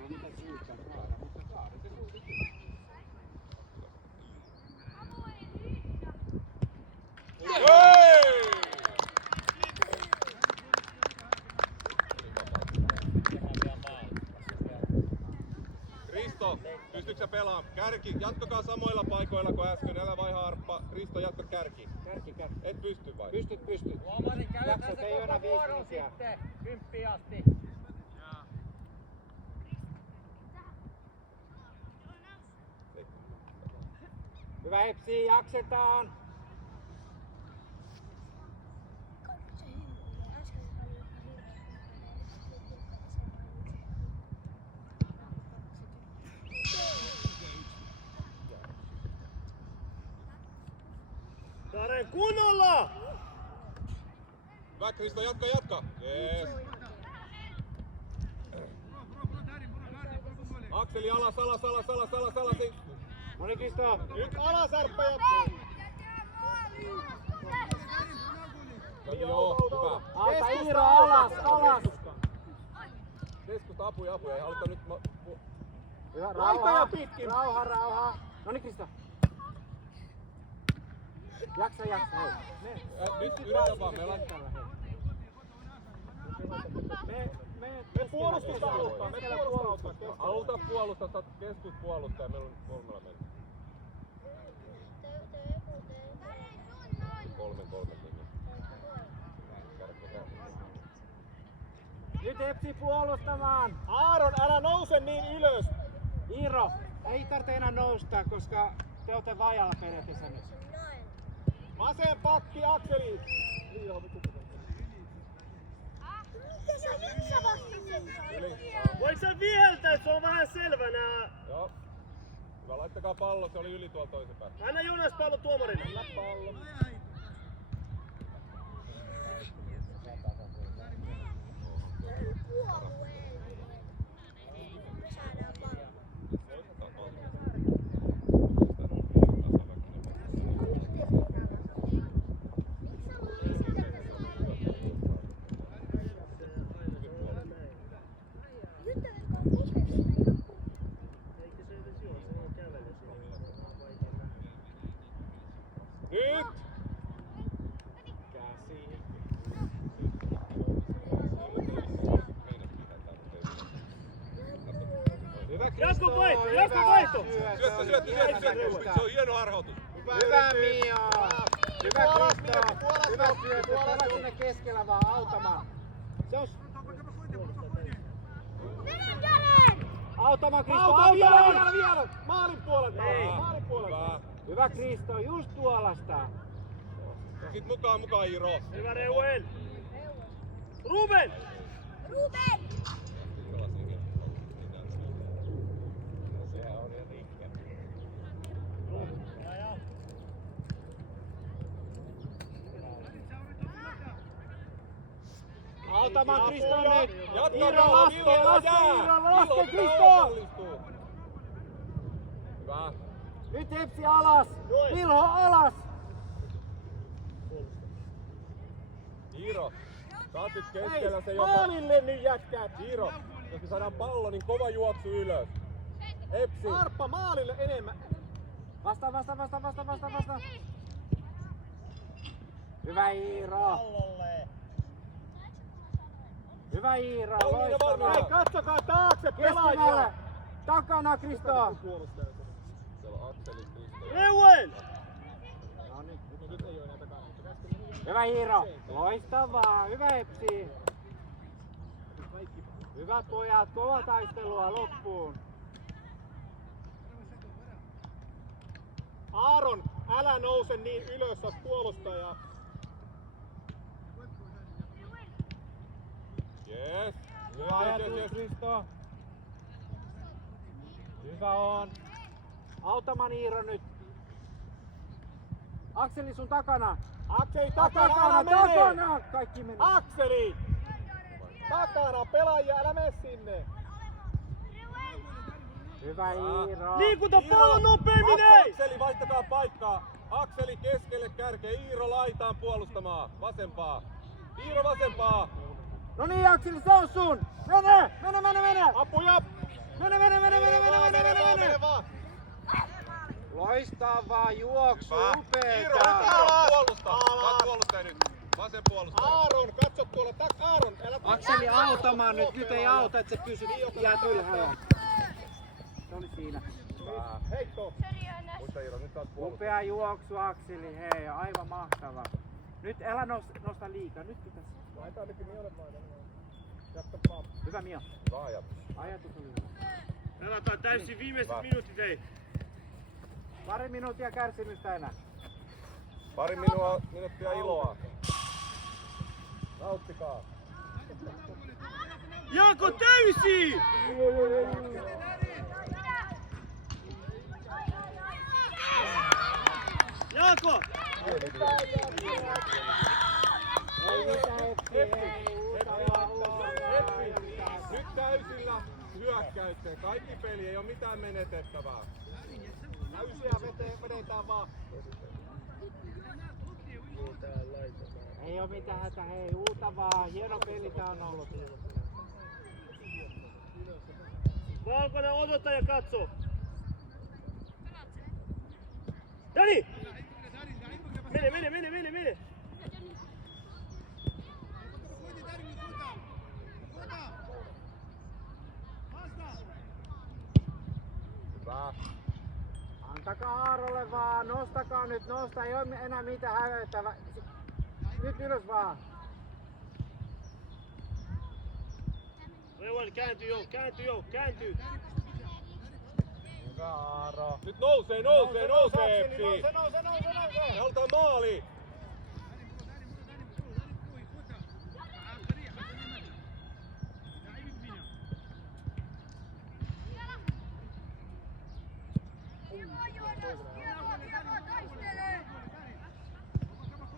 Ei mitään syytä saada, mutta saada se kuitenkin. Kristo, pystytkö sä pelaamaan? Kärki, jatkakaa samoilla paikoilla kuin äsken, älä vaiha Arppa. Kristo, jatka kärki. Kärki. Et pysty vai? Pystyt. Huomasin, käytetään Jaksot, se ei ole enää koko 5 vuoron minuuttia. sitten, 10 asti. Hyvä Epsi, jaksetaan. Karen kunnolla! Hyvä Kristo, jatka. Jees. Akseli alas. No niin Kristo. Nyt alas Arppa ja... Joo, hyvä. Alta Iiro, alas. Keskusta apuja. Ei haluta nyt... Hyvä, Laitoja pitkin. Rauha. No niin Kristo. Jaksa. Hei. Nyt yritä vaan, meillä on... Me puolustusta auttaa, Auta puolustaa, saat keskuspuolustaa ja meillä on 3 mennyt. 3 Nyt Epsi puolustamaan. Aaron, älä nouse niin ylös! Iiro, ei tarvitse enää nousta, koska te olette vajalla periaatteessa nyt. Vasen pakki, Akseli! Voit sä viheltää, se on vähän selvänä. Joo. Hyvä, laittakaa pallo, se oli yli tuolla toisen päällä. Anna Jonas pallo tuomarille. Anna pallo. Nyt! Hyvä Jasko Kristo, vaihto, hyvä Jasko vaihto. Syöttö! Se on hieno harhautus. Hyvä Mio! Hyvä Kristo! Hyvä syöttö! Pelaa sinne keskellä vaan autamaan. Se on... Autamaan Kristo! Vielä! Maalin puolelta! Maalin puolelta! Hyvä Kristo, just tuolasta. Sit mukaan Iiro. Hyvä Reuel! Ruben! Autamaan Kristo nyt! Jatka laske Kristo! Hyvä. Nyt Hepsi alas! Vilho alas! Iiro, sä oot nyt keskellä se Maalille nyt jätkät! Iiro, jos me saadaan pallo, niin kova juoksu ylös. Epsi. Arppa maalille enemmän! Vasta! Hyvä Iiro! Hyvä Iiro! Loistavaa! Hei, katsokaa taakse Keskimälle! pelaajia! Takana Kristo! Siellä on Akseli Kristo. Reuel! Hyvä Iiro! Loistavaa! Hyvä Hepsi! Hyvät pojat, kova taistelua loppuun! Aaron, älä nouse niin ylös, oot puolustaja. Yes. Hyvä ajatus Kristo! Hyvä on! Autamaan Iiro nyt! Akseli sun takana! Akseli takana, älä mene! Takana! Kaikki meni! Akseli! Takana, pelaajia, älä mene sinne! Hyvä Iiro! Liikuta pallon nopeammin, ei! Akseli, vaihtakaa paikkaa. Akseli keskelle kärkeen, Iiro laitaan puolustamaan. Vasempaa. Iiro vasempaa. No niin Akseli, se on sun! Mene! Apuja! Mene! vaan! Loistavaa juoksu, Iiro, upeeta! nyt Iiro puolustaa. Saat puolustaja nyt. Vasen puolustaja. Aaron, katso tuolla, Aaron, älä... Akseli autamaan nyt ei auta, että se pysyt jäät ylhäällä. Se oli siinä. Heitto! Muista Iiro, nyt saat puolustaa. Upea juoksu Akseli, hei, aivan mahtava. Nyt älä nosta liikaa, nyt pitäisi. Laita ainakin Miolle laitan. Jatka vaan. Hyvä Mio. Hyvä ajatus. Ajatus oli hyvä. Pelataan täysin viimeiset minuutit, ei. Pari minuuttia kärsimystä enää. Pari minuuttia iloa. Nauttikaa. Jaako täysi! Jaako! Nyt täysillä hyökkäykseen. Kaikki peli, ei oo mitään menetettävää. Täysiä vedetään vaan. Ei oo mitään hätä, hei, huutavaa. Hieno peli tää on ollut. Valkoinen odota ja katso. Dani! Mene! Hyvä. Antakaa Aarolle vaan, nostakaa nyt, ei oo enää mitään hävettävää. Nyt ylös vaan. Reuel, kääntyy. Hyvä Aaro. Nyt nousee Epsi. Nouse! Me halutaan maali.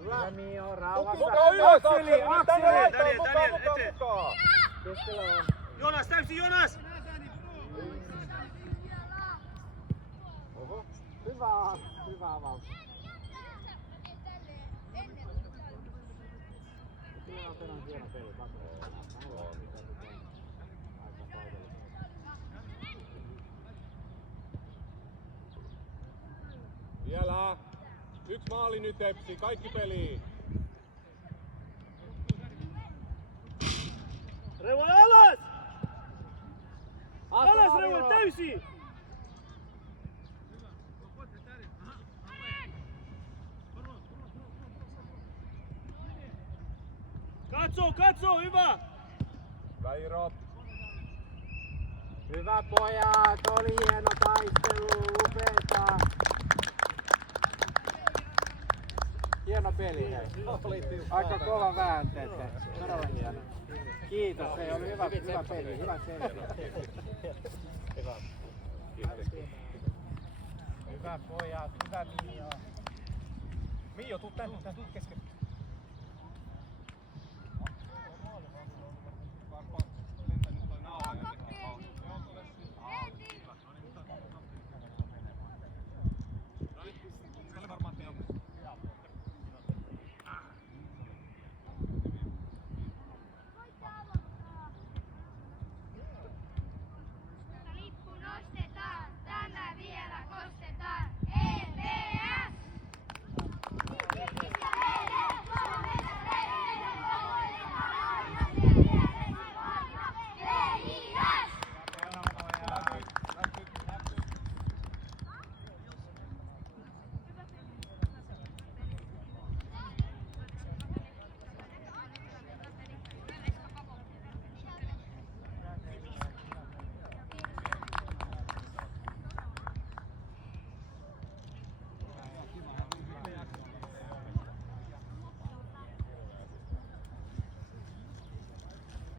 Hyvä Mio, rauhassa. Mukaan ylös, Akseli! Daniel, mukaan. Keskellä on. Jonas, täysin Jonas! Oho. Hyvä avaus. Kyllä on tänään hieno peli. Vielä. 1 maali nyt Tepsi, kaikki peliin. Reua alas! Alas Reua, täysin! Katso, hyvä! Hyvä Iiro. Hyvä pojat, oli hieno taistelu, upeeta. Hieno peli hei. Aika kova väänteet, todella hieno. Kiitos, se oli hyvä peli, hyvä peli. Hyvä pojat, hyvä Mio. Mio, tuu tänne, tuu keskelle.